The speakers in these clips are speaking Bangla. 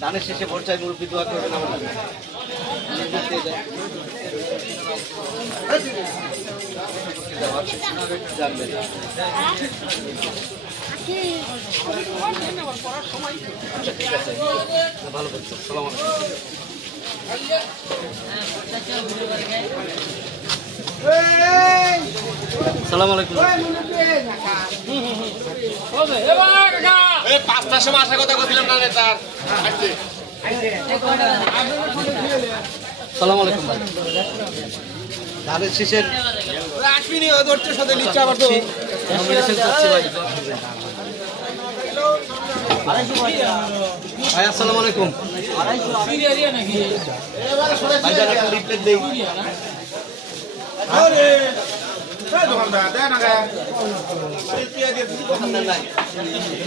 ধানের শেষে বর্ষায় মুরব্বী দোয়া করবেন আমাদের জানবেন। আচ্ছা ঠিক আছে, ভালো করছো। সালাম আলাইকুম। সালাম আলাইকুম। পাঁচটার সময় আসার কথা বলছিলাম না তার সালাম আলাইকুম ভাই। ধানের শীষের আসবিনি ওদের সাথে লিখতে আবার তো নমিনেশন করছি ভাই। ভাই আসসালামু আলাইকুম। ভাই যারা একটা লিফলেট দেই। দোকানদার দেয় না গায়ে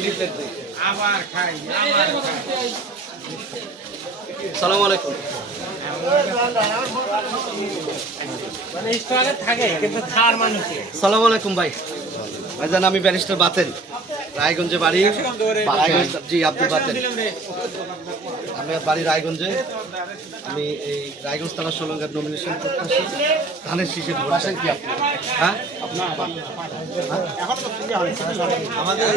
লিফলেট দেই। আবার খাই আবার খাই সালাম আলাইকুম। মানে স্টকে থাকে কিন্তু ছাড় মানুষে। সালাম আলাইকুম ভাই। ভাইজান আমি ব্যারিস্টার বাতেন, রায়গঞ্জে বাড়ি। রায়গঞ্জ, জি আব্দুল বাতেন। আমার বাড়ি রায়গঞ্জে। আমি এই রায়গঞ্জ থানা সোলঙ্গার নমিনেশন করতেছি ধানের শীষের বসেন কি আপনি? হ্যাঁ আমাদের